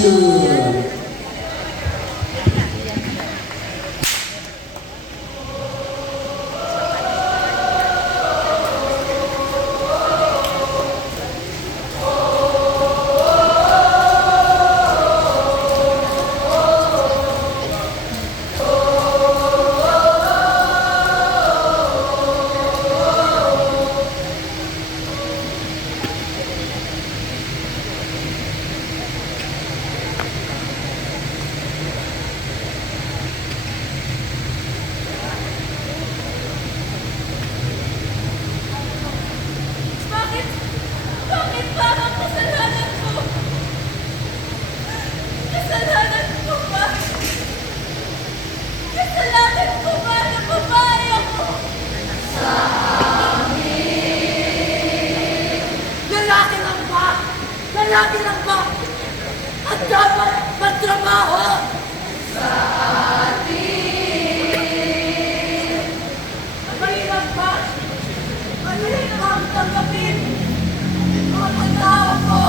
Picture. Bakit parang kasalanan ko? Kasalanan ko ba? Kasalanan ko ba na babae ako? Lalaki lang ba? Lalaki lang ba? At dapat magtrabaho! Mahirap ba? Mahirap tanggapin mga pagtawa ko!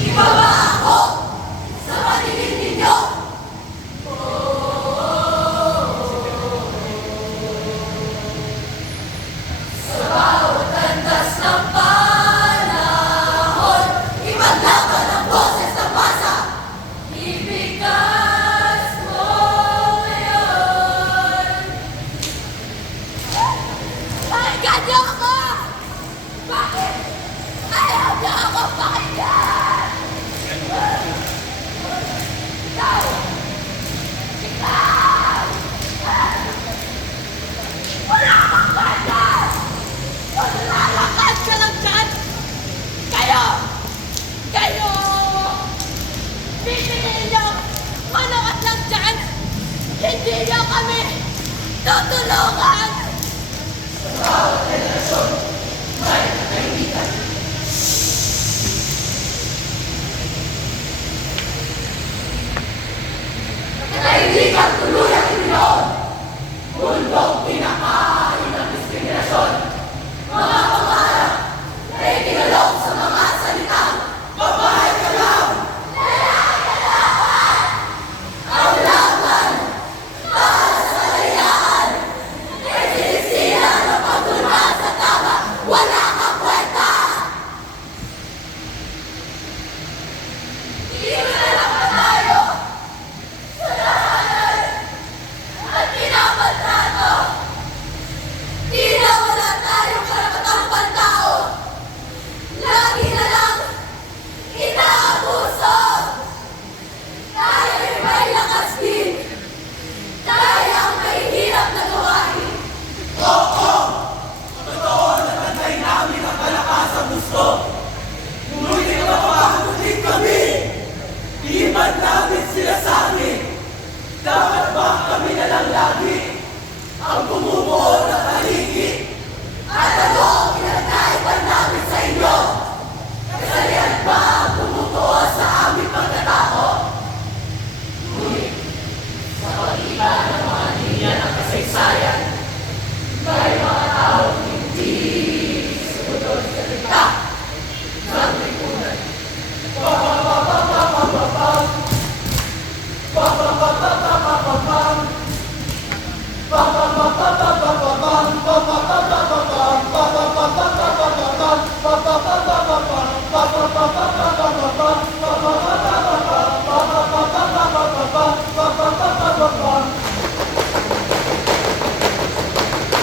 Iba ba ako sa paningin ninyo? Landas ng panahon, ipaglaban ang boses ng masa. Ibigas mo ngayon. Pakinggan niyo ako! Bakit? Ayaw niyo ako pakinggan! Ikaw! Ikaw! Wala kang kwenta! Lalakad ka lang dyan! Kayo! Kayo! Pipiliin niyo manokat lang dyan! Hindi niyo kami tutulungan! Sa bawat generasyon, may kaibigan. Kaibigan tuluyang Pinoon! Mundong pinakain ng diskriminasyon! Mga pangarap na ikinalong sa mga salitang babae ka lang! Lalaki ka laban! Ang laban para sa kalayaan ay sinisilang ng pagtuna sa tama! Wala kang kwenta! Hindi mo na lang ba tayo sa lahanan at pinamaltrato? Di na wala tayong karapatang pantao. Lagi na lang inaabuso. Tayo'y may lakas din. Kaya ang mahihirap na gawain. Oo! Totoo na tantay namin ang kalakasang gusto. Ngunit napapahagutin kami. Iban namin sila sa amin. Dapat ba kami na lang lagi ang bumubuo ng paligid? At ano ang pinagkaiban namin sa inyo? Kasalian ba ang bumubuo sa aming pagkatao? Ngunit sa pag-iba ng mga linya ng kasaysayan, may mga taong hindi sumunod sa dikta ng lipunan.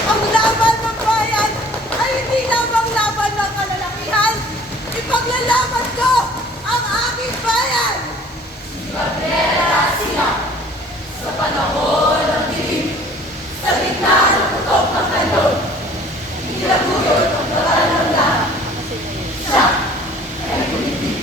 Ang laban ng bayan ay hindi lamang laban ng kalalakihan. Ipaglalaban ko ang aking bayan! Magrera sila sa panahon ng dilim, sa gitna ng putok ng kandon. Inilaguyod ang paraan ng lahat. Siya ay tumitig.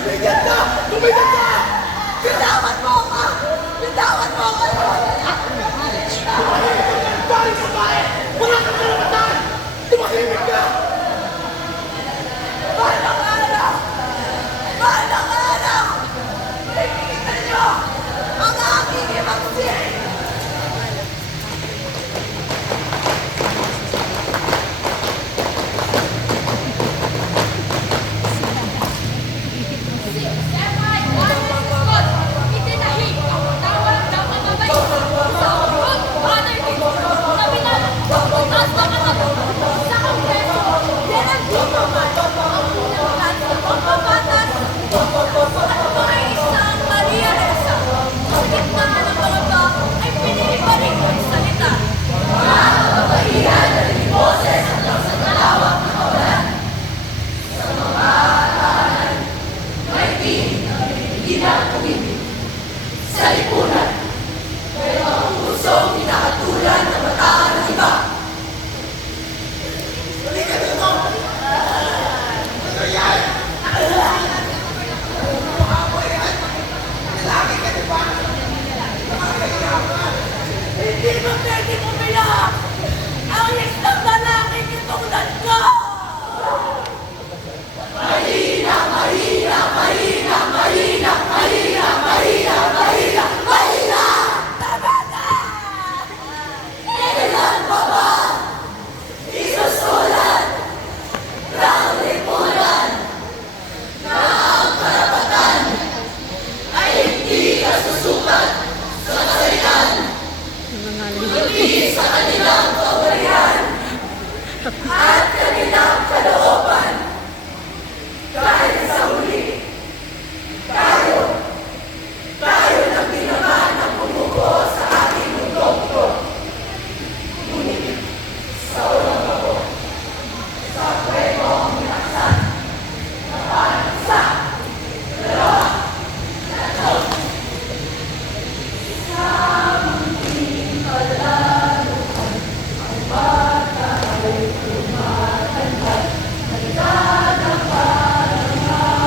Tumigil ka! Tumigil ka! Bitawan mo ako! Bitawan mo ako! Sa lipunan, pero ang pusong hinahatulan ng bataan ng iba. Halika dito! Ano yan? Lalaki ka, di ba? Hindi mo pwedeng umiyak! Ang isang lalaking katulad ko! Mahina, mahina, mahina, mahina, mahina, mahina, mahina, mahina! Tama na! Kailan pa ba isusulat ng lipunan na ang karapatan ay hindi nasusukat sa kasarian, kundi sa kanilang kaugalian at kanilang kalooban? Dahil sa huli, tayo na binaman ng bumubuo sa ating mundo. Ngunit sa ulang ako, sa kwento ang minaksan, na parang isa, dalawa, tatlo. Sa munting kalaluan, ang bata ay tumatanda, nagdadapa ng mga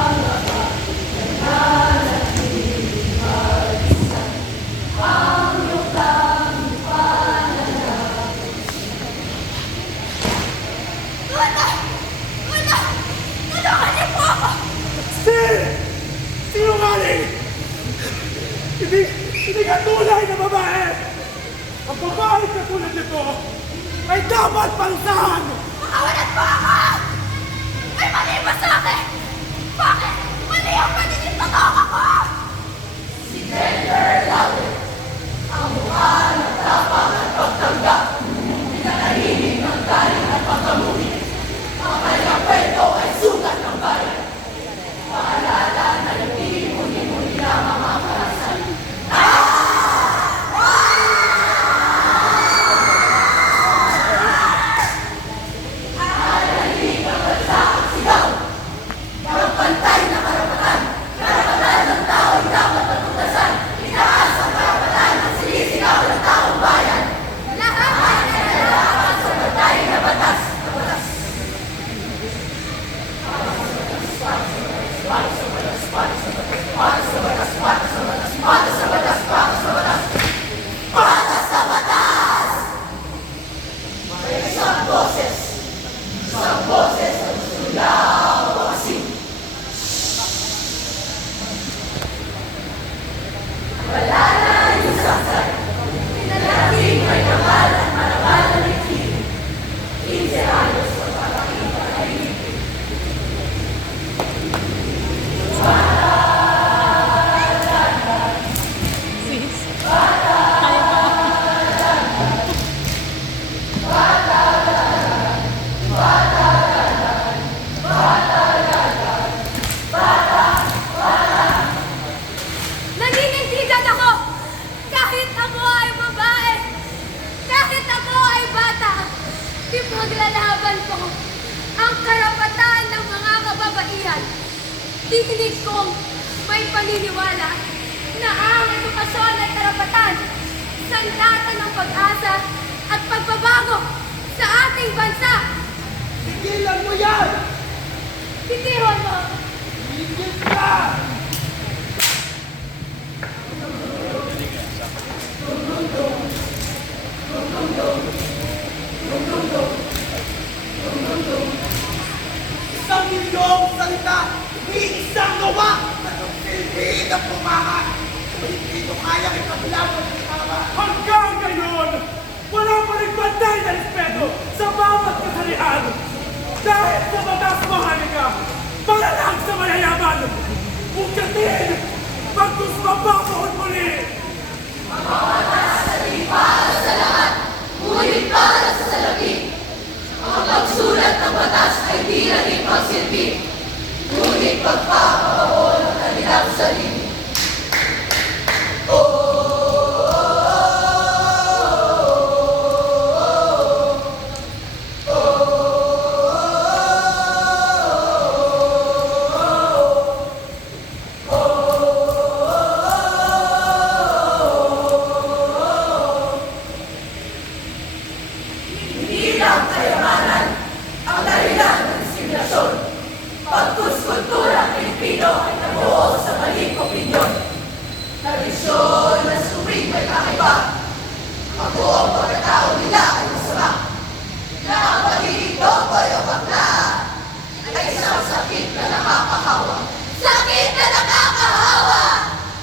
nananatiling mag-isa. Ang lutang pananag. Una! Una! Tulungan niyo po ako! Sir! Sinungaling! Hindi ka tunay na babae! Ang babae katulad nito ay dapat parusahan! Makawalan po ako! May mali ba sa akin? Bakit? Mali ang paninitok ako! Si Tender Lawit, ang mukha ng tapang at pagtanggap, pinanahimik ng galing at pagkamuhi. Ang kanyang kwento ay sugat ng bayan. Paalala na nagmimuni-muni na mga karasan. Alalig ang bansa ang sigaw. Pagpantay na karapatan. Karapatan ng tao ay dapat matutasan. Itaas ang karapatan ng sinisigaw ng taong bayan. Lahat ay Kailangan sa pantay na batas. Patas sa batas! May isang boses ang sulawasin. Wala na yung sasay, pinalaging may kapal at marangal na litin. 15 anos magpapakita ay Naninindigan ako! Kahit ako ay babae! Kahit ako ay bata! Ipaglalaban ko ang karapatan ng mga kababaihan. Tinig kong may paniniwala na ang edukasyon at karapatan sandata ng pag-asa at pagbabago sa ating bansa. Tigilan mo yan! Bitiwan mo! Higit ka! Isang milyong salita, iisang gawa na ng silbihin ang pumahan. Kung hindi ito kayang ipaglaban ng tama. Hanggang ngayon, wala pa rin bantay na respeto sa bawat kasalihan. Dahil sa batas mahalaga, para lang sa mayayaman. Ugatin, magkusmababahon muli. ngunit para sa salapi. Ang pagsulat ng batas ay di naging pagsilbi, ngunit pagpapabaon ng kanilang sarili. buo sa maling opinyon. Tradisyon na suring may kakaiba. Ang buong pagkatao nila ay masama. Na ang pagiging tomboy o bakla ay isang sakit na nakakahawa. Sakit na nakakahawa!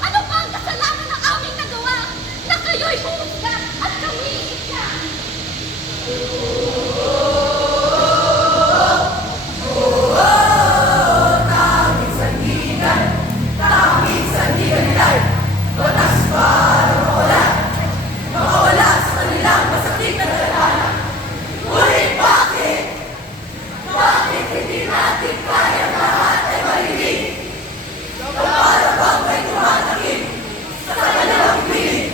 Ano pa ang kasalanan ng aming nagawa na kayo'y humusga at kami isa? Tanging sandigan nila'y batas para makawala sa kanilang masakit na tadhana. Ngunit bakit? Bakit hindi natin kayang lahat ay marinig? Na para bang may tumatakip sa kanilang piling?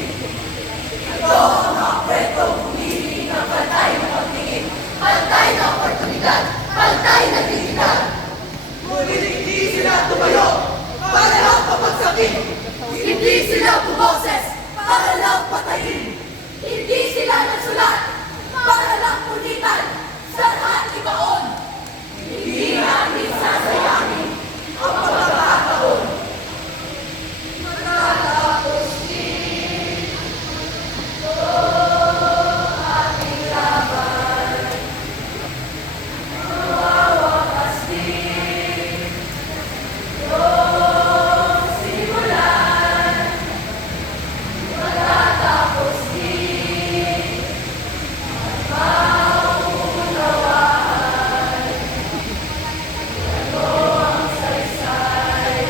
Ito ang mga kwentong humihingi ng pantay na pagtingin, pantay na oportunidad, pantay na dignidad. Ngunit hindi sila tumayo para lang papagsakin. Hindi sila bumoses para lang patayin. Hindi sila nagsulat para lang punitan sa lahat ibaon. Hindi namin sasayangin ang pagkakataon. Matatapos din ito ating laban. Mawawakas din yung simulan. Matatapos din at maunawaan. Ito ang saysay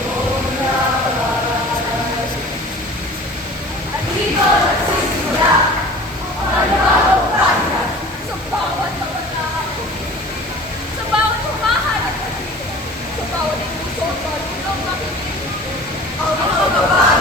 ng laban. At dito nagsisimula ang panibagong pahina Sa bawat kabataan, sa bawat humahanap, sa bawat puso at marunong makinig, ang mga babae